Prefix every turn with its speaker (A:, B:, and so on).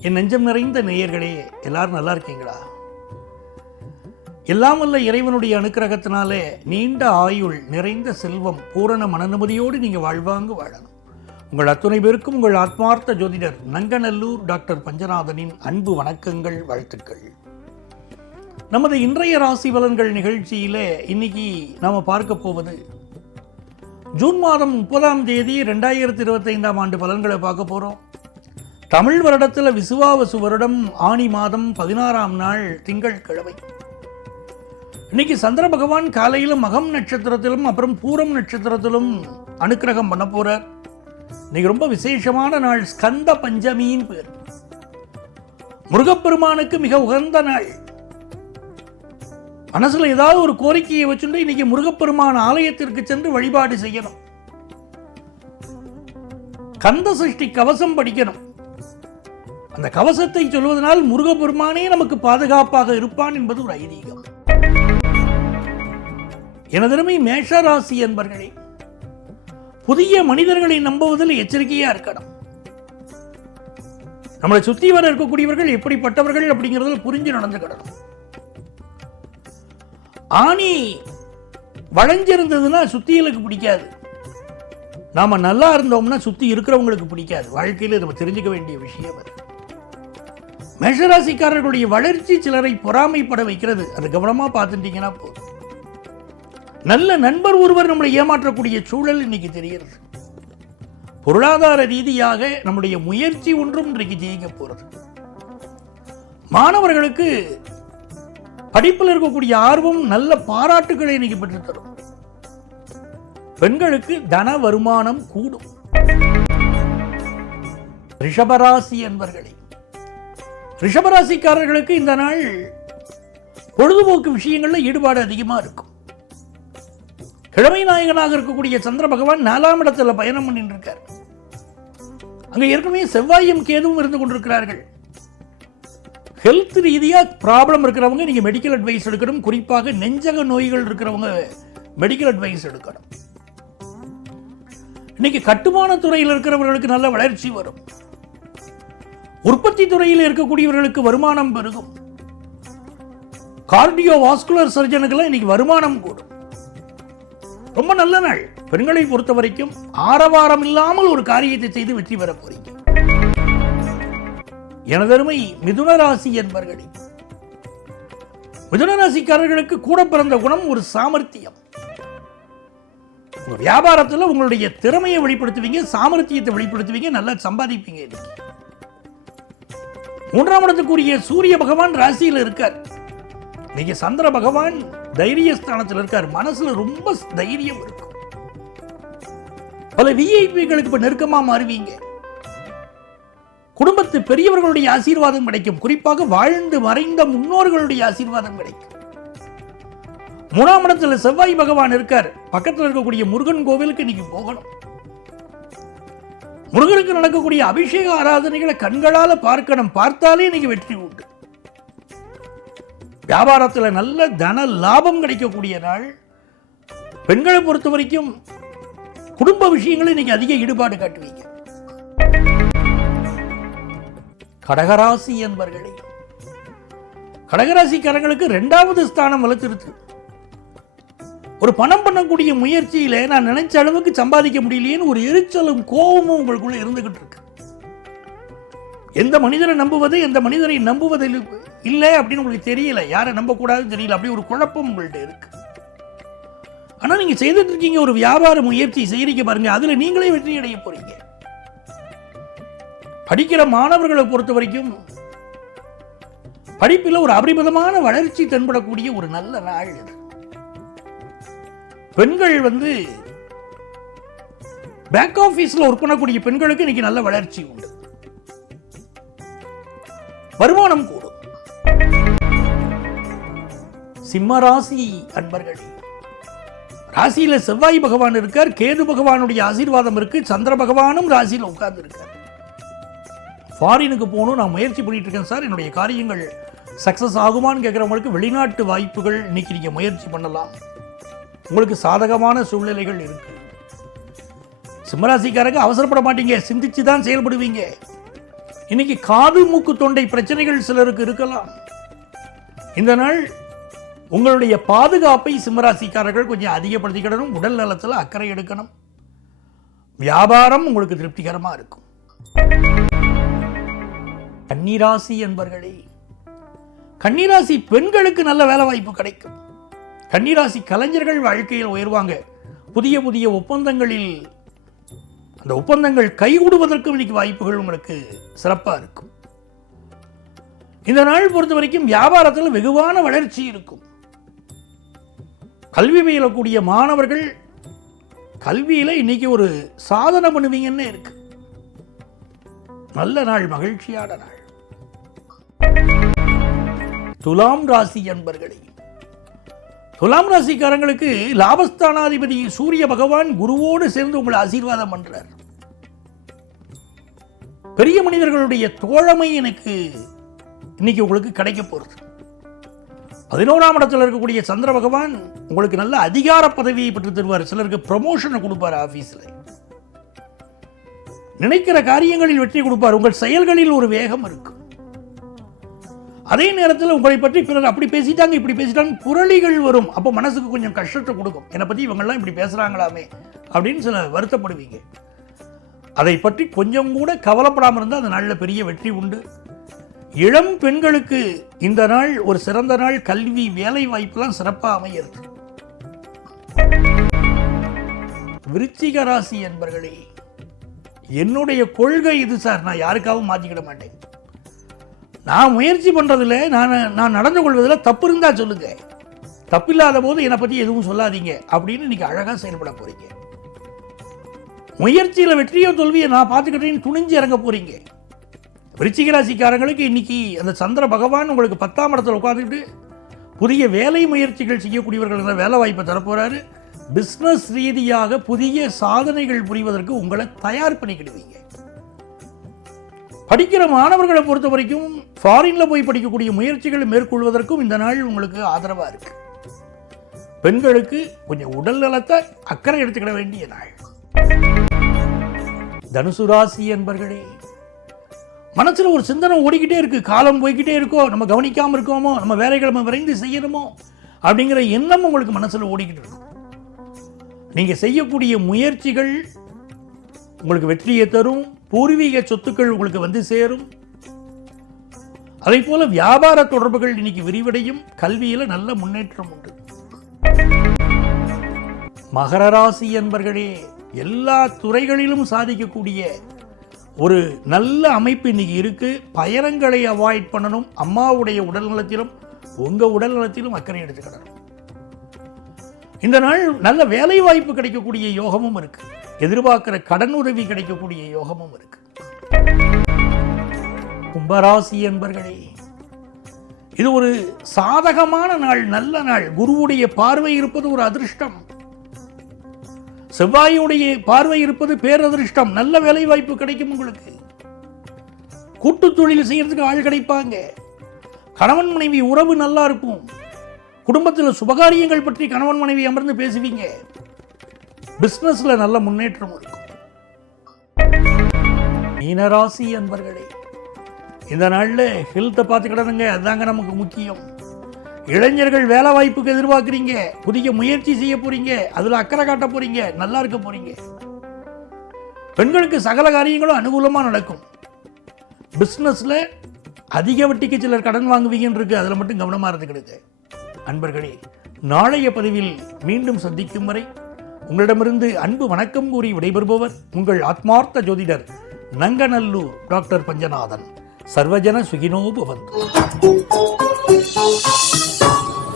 A: என் நெஞ்சம் நிறைந்த நேயர்களே எல்லாரும் நல்லா இருக்கீங்களா? எல்லாம் வல்ல இறைவனுடைய அனுக்கிரகத்தினாலே நீண்ட ஆயுள் நிறைந்த செல்வம் பூரண மனநிம்மதியோடு நீங்க வாழ்வாங்க வாழணும். உங்கள் அத்துணை பேருக்கும் உங்கள் ஆத்மார்த்த ஜோதிடர் நங்கநல்லூர் டாக்டர் பஞ்சநாதனின் அன்பு வணக்கங்கள் வாழ்த்துக்கள். நமது இன்றைய ராசி பலன்கள் நிகழ்ச்சியில் இன்னைக்கு நாம பார்க்க போவது ஜூன் மாதம் முப்பதாம் தேதி ரெண்டாயிரத்தி இருபத்தைந்தாம் ஆண்டு பலன்களை பார்க்க போகிறோம் தமிழ் வருடத்தில் விசுவாவசு வருடம் ஆணி மாதம் பதினாறாம் நாள் திங்கட்கிழமை இன்னைக்கு சந்திர பகவான் காலையில் மகம் நட்சத்திரத்திலும் அப்புறம் பூரம் நட்சத்திரத்திலும் அனுக்கிரகம் பண்ண போகிறார் இன்னைக்கு ரொம்ப விசேஷமான நாள் ஸ்கந்த பஞ்சமியின் பேர். முருகப்பெருமானுக்கு மிக உகந்த நாள். மனசுல ஏதாவது ஒரு கோரிக்கையை வச்சுட்டு இன்னைக்கு முருகப்பெருமான் ஆலயத்திற்கு சென்று வழிபாடு செய்யணும். கந்த சஷ்டி கவசம் படிக்கணும். அந்த கவசத்தை சொல்வதனால் முருகப்பெருமானே நமக்கு பாதுகாப்பாக இருப்பான் என்பது ஒரு ஐதீகம். எனதருமை மேஷராசி என்பர்களே புதிய மனிதர்களை நம்புவதில் எச்சரிக்கையா இருக்கணும். நம்மளை சுத்தி வர இருக்கக்கூடியவர்கள் எப்படிப்பட்டவர்கள் அப்படிங்கிறதில் புரிஞ்சு நடந்துக்கிடணும் ஆணி வளைஞ்சிருந்ததுன்னா சுத்திகளுக்கு பிடிக்காது. நாம நல்லா இருந்தோம்னா சுத்தி இருக்கிறவங்களுக்கு பிடிக்காது. வாழ்க்கையில் நம்ம தெரிஞ்சுக்க வேண்டிய விஷயம் அது. மேஷராசிக்காரர்களுடைய வளர்ச்சி சிலரை பொறாமைப்பட வைக்கிறது. அது கவனமா பார்த்துட்டீங்கன்னா போதும். நல்ல நண்பர் ஒருவர் நம்மளை ஏமாற்றக்கூடிய சூழல் இன்னைக்கு தெரிகிறது. பொருளாதார ரீதியாக நம்முடைய முயற்சி ஒன்றும் இன்றைக்கு ஜெயிக்க போறது. மாணவர்களுக்கு படிப்பில் இருக்கக்கூடிய ஆர்வம் நல்ல பாராட்டுகளை இன்னைக்கு பெற்றுத்தரும். பெண்களுக்கு தன வருமானம் கூடும். ரிஷபராசி என்பர்களே ரிஷபராசிக்காரர்களுக்கு இந்த நாள் பொழுதுபோக்கு விஷயங்கள்ல ஈடுபாடு அதிகமா இருக்கும். கிழமை நாயகனாக இருக்கக்கூடிய சந்திர பகவான் நாலாம் இடத்துல பயணம் பண்ணிட்டு இருக்கார். அங்க ஏற்கனவே செவ்வாயும் கேதுவும் இருந்து கொண்டிருக்கிறார்கள். ஹெல்த் ரீதியா ப்ராப்ளம் இருக்கிறவங்க நீங்க மெடிக்கல் அட்வைஸ் எடுக்கணும். குறிப்பாக நெஞ்சக நோய்கள் இருக்கிறவங்க மெடிக்கல் அட்வைஸ் எடுக்கணும். இன்னைக்கு கட்டுமான துறையில் இருக்கிறவர்களுக்கு நல்ல வளர்ச்சி வரும். உற்பத்தி துறையில் இருக்கக்கூடியவர்களுக்கு வருமானம் பெருகும். கார்டியோ வாஸ்குலர் சர்ஜனுக்கெல்லாம் இன்னைக்கு வருமானம் கூடும். ரொம்ப நல்ல நாள். பெண்களை பொறுத்த வரைக்கும் ஆரவாரம் இல்லாமல் ஒரு காரியத்தை செய்து வெற்றி பெற போறீங்க. எனதருமை மிதுன ராசி என்பர்களே. மிதுன ராசிக்காரர்களுக்கு கூட பிறந்த குணம் ஒரு சாமர்த்தியம். உங்கள் வியாபாரத்தில் உங்களுடைய திறமையை வெளிப்படுத்துவீங்க சாமர்த்தியத்தை வெளிப்படுத்துவீங்க நல்லா சம்பாதிப்பீங்க இன்னைக்கு. மூன்றாம் இடத்துக்குரிய சூரிய பகவான் ராசியில் இருக்கார். இன்னைக்கு சந்திர பகவான் தைரிய ஸ்தானத்தில் இருக்கார். மனசுல ரொம்ப தைரியம் இருக்கும். பல விஐபிகளுக்கு இப்ப நெருக்கமா மாறுவீங்க. குடும்பத்து பெரியவர்களுடைய ஆசீர்வாதம் கிடைக்கும். குறிப்பாக வாழ்ந்து மறைந்த முன்னோர்களுடைய ஆசீர்வாதம் கிடைக்கும். மூணாம் இடத்துல செவ்வாய் பகவான் இருக்கார். பக்கத்தில் இருக்கக்கூடிய முருகன் கோவிலுக்கு இன்னைக்கு போகணும். முருகனுக்கு நடக்கக்கூடிய அபிஷேக ஆராதனைகளை கண்களால பார்க்கணும். பார்த்தாலே இன்னைக்கு வெற்றி உண்டு. வியாபாரத்துல நல்ல தன லாபம் கிடைக்கக்கூடிய நாள். பெண்களை பொறுத்த வரைக்கும் குடும்ப விஷயங்களில் இன்னைக்கு அதிக ஈடுபாடு காட்டுவீங்க. கடகராசி என்பர்களே. கடகராசிக்காரங்களுக்கு ரெண்டாவது ஸ்தானம் வலுத்திருக்கு. ஒரு பணம் பண்ணக்கூடிய முயற்சியில நான் நினைச்ச அளவுக்கு சம்பாதிக்க முடியலையேன்னு ஒரு எரிச்சலும் கோபமும் உங்களுக்குள்ள இருந்துகிட்டு இருக்கு. எந்த மனிதரை நம்புவது எந்த மனிதரை நம்புவது இல்லை அப்படின்னு உங்களுக்கு தெரியல. யாரை நம்பக்கூடாதுன்னு தெரியல. அப்படி ஒரு குழப்பம் உங்கள்கிட்ட இருக்கு. ஆனா நீங்க செய்துட்டு இருக்கீங்க ஒரு வியாபார முயற்சி செய்கிறீங்க பாருங்க. அதுல நீங்களே வெற்றி அடைய போறீங்க. படிக்கிற மாணவர்களை பொறுத்த வரைக்கும் படிப்பில் ஒரு அபரிமிதமான வளர்ச்சி தென்படக்கூடிய ஒரு நல்ல நாள் இது. பெண்கள் வந்து பேக் ஆபீஸ்ல ஒர்க் பண்ணக்கூடிய பெண்களுக்கு இன்னைக்கு நல்ல வளர்ச்சி உண்டு. வருமானம் கூடும். சிம்மராசி ராசி அன்பர்களே ராசியில செவ்வாய் பகவான் இருக்கார் கேது பகவானுடைய ஆசீர்வாதம் இருக்கு சந்திர பகவானும் ராசியில உட்கார்ந்து இருக்கார் ஃபாரினுக்கு போகணும் நான் முயற்சி பண்ணிகிட்டு இருக்கேன் சார். என்னுடைய காரியங்கள் சக்ஸஸ் ஆகுமான்னு கேட்குறவங்களுக்கு வெளிநாட்டு வாய்ப்புகள் இன்றைக்கி நீங்கள் முயற்சி பண்ணலாம். உங்களுக்கு சாதகமான சூழ்நிலைகள் இருக்கு. சிம்மராசிக்காரங்க அவசரப்பட மாட்டீங்க. சிந்திச்சு தான் செயல்படுவீங்க. இன்னைக்கு காது மூக்கு தொண்டை பிரச்சனைகள் சிலருக்கு இருக்கலாம். இந்த நாள் உங்களுடைய பாதுகாப்பை சிம்மராசிக்காரர்கள் கொஞ்சம் அதிகப்படுத்திக்கிடணும். உடல் நலத்தில் அக்கறை எடுக்கணும். வியாபாரம் உங்களுக்கு திருப்திகரமாக இருக்கும். கன்னிராசி என்பர்களே கன்னிராசி பெண்களுக்கு நல்ல வேலை வாய்ப்பு கிடைக்கும். கன்னிராசி கலைஞர்கள் வாழ்க்கையில் உயர்வாங்க. புதிய புதிய ஒப்பந்தங்களில் அந்த ஒப்பந்தங்கள் கைகூடுவதற்கும் இன்னைக்கு வாய்ப்புகள் உங்களுக்கு சிறப்பாக இருக்கும். இந்த நாள் பொறுத்த வரைக்கும் வியாபாரத்தில் வெகுவான வளர்ச்சி இருக்கும். கல்வி பயிலக்கூடிய மாணவர்கள் கல்வியில் இன்னைக்கு ஒரு சாதனை பண்ணுவீங்கன்னு இருக்கு. நல்ல நாள் மகிழ்ச்சியான நாள். துலாம் ராசி என்பர்களே துலாம் ராசிக்காரங்களுக்கு லாபஸ்தானாதிபதி சூரிய பகவான் குருவோடு சேர்ந்து உங்களை ஆசீர்வாதம் பண்றார். பெரிய மனிதர்களுடைய தோழமை எனக்கு இன்னைக்கு உங்களுக்கு கிடைக்க போகிறது பதினோராம் இடத்தில் இருக்கக்கூடிய சந்திர பகவான் உங்களுக்கு நல்ல அதிகார பதவியை பெற்று தருவார். சிலருக்கு ப்ரமோஷனை கொடுப்பார் ஆஃபீஸில் நினைக்கிற காரியங்களில் வெற்றி கொடுப்பார். உங்கள் செயல்களில் ஒரு வேகம் இருக்கும் அதே நேரத்தில் உங்களை பற்றி பிறர் அப்படி பேசிட்டாங்க இப்படி பேசிட்டாங்க புரளிகள் வரும். அப்போ மனசுக்கு கொஞ்சம் கஷ்டத்தை கொடுக்கும். என்னை பற்றி இவங்கெல்லாம் இப்படி பேசுகிறாங்களாமே அப்படின்னு சில வருத்தப்படுவீங்க. அதை பற்றி கொஞ்சம் கூட கவலைப்படாமல் இருந்தால் அந்த நாளில் பெரிய வெற்றி உண்டு. இளம் பெண்களுக்கு இந்த நாள் ஒரு சிறந்த நாள். கல்வி வேலை வாய்ப்புலாம் சிறப்பாக அமையிறது. விருச்சிக ராசி என்பர்களே என்னுடைய கொள்கை இது சார். நான் யாருக்காகவும் மாற்றிக்கிட மாட்டேன். நான் முயற்சி பண்ணுறதில் நான் நான் நடந்து கொள்வதில் தப்பு இருந்தால் சொல்லுங்க. தப்பில்லாத போது என்னை பற்றி எதுவும் சொல்லாதீங்க அப்படின்னு இன்னைக்கு அழகாக செயல்பட போறீங்க. முயற்சியில் வெற்றியோ தோல்வியை நான் பார்த்துக்கிட்டேன்னு துணிஞ்சு இறங்க போறீங்க. விருச்சிகராசிக்காரங்களுக்கு இன்னைக்கு அந்த சந்திர பகவான் உங்களுக்கு பத்தாம் இடத்துல உட்காந்துக்கிட்டு புதிய வேலை முயற்சிகள் செய்யக்கூடியவர்கள் வேலை வாய்ப்பை தரப்போகிறாரு பிஸ்னஸ் ரீதியாக புதிய சாதனைகள் புரிவதற்கு உங்களை தயார் பண்ணிக்கிடுவீங்க. படிக்கிற மாணவர்களை பொறுத்த வரைக்கும் ஃபாரின்ல போய் படிக்கக்கூடிய முயற்சிகளை மேற்கொள்வதற்கும் இந்த நாள் உங்களுக்கு ஆதரவா இருக்கு. பெண்களுக்கு கொஞ்சம் உடல் நலத்தை அக்கறை எடுத்துக்கிட வேண்டிய நாள். தனுசு ராசி என்பர்களே மனசுல ஒரு சிந்தனை ஓடிக்கிட்டே இருக்கு. காலம் போய்கிட்டே இருக்கோ நம்ம கவனிக்காம இருக்கோமோ நம்ம வேலைகளை நம்ம விரைந்து செய்யணுமோ அப்படிங்கிற எண்ணம் உங்களுக்கு மனசுல ஓடிக்கிட்டு இருக்கும் நீங்க செய்யக்கூடிய முயற்சிகள் உங்களுக்கு வெற்றியை தரும் பூர்வீக சொத்துக்கள் உங்களுக்கு வந்து சேரும். அதே போல வியாபார தொடர்புகள் இன்னைக்கு விரிவடையும். கல்வியில நல்ல முன்னேற்றம் உண்டு. மகர ராசி என்பர்களே எல்லா துறைகளிலும் சாதிக்கக்கூடிய ஒரு நல்ல அமைப்பு இன்னைக்கு இருக்கு. பயணங்களை அவாய்ட் பண்ணணும். அம்மாவுடைய உடல்நலத்திலும் உங்க உடல்நலத்திலும் அக்கறை எடுத்துக்கிடணும் இந்த நாள் நல்ல வேலை வாய்ப்பு கிடைக்கக்கூடிய யோகமும் இருக்கு. எதிர்பார்க்கிற கடன் உதவி கிடைக்கக்கூடிய யோகமும் இருக்கு. கும்பராசி என்பர்களே இது ஒரு சாதகமான நாள் நல்ல நாள். குருவுடைய பார்வை இருப்பது ஒரு அதிர்ஷ்டம். செவ்வாயுடைய பார்வை இருப்பது பேரதிர்ஷ்டம். நல்ல வேலை வாய்ப்பு கிடைக்கும் உங்களுக்கு. கூட்டு தொழில் செய்யறதுக்கு ஆள் கிடைப்பாங்க. கணவன் மனைவி உறவு நல்லா இருக்கும். குடும்பத்தில் சுபகாரியங்கள் பற்றி கணவன் மனைவி அமர்ந்து பேசுவீங்க. பிசினஸ்ல நல்ல முன்னேற்றம் இருக்கும். மீனராசி அன்பர்களே இந்த நாளில் ஹெல்த்தை பார்த்துக்கிடணுங்க அதுதாங்க நமக்கு முக்கியம். இளைஞர்கள் வேலை வாய்ப்புக்கு எதிர்பார்க்குறீங்க புதிய முயற்சி செய்ய போறீங்க அதில் அக்கறை காட்ட போறீங்க நல்லா இருக்க போறீங்க. பெண்களுக்கு சகல காரியங்களும் அனுகூலமாக நடக்கும். பிஸ்னஸில் அதிக வட்டிக்கு சிலர் கடன் வாங்குவீங்கன்னு இருக்கு அதில் மட்டும் கவனமாக இருந்துக்கிடுங்க. அன்பர்களே நாளைய பதிவில் மீண்டும் சந்திக்கும் வரை உங்களிடமிருந்து அன்பு வணக்கம் கூறி விடைபெறுபவர் உங்கள் ஆத்மார்த்த ஜோதிடர் நங்கநல்லூர் டாக்டர் பஞ்சநாதன். சர்வஜன சுகினோ பவந்து.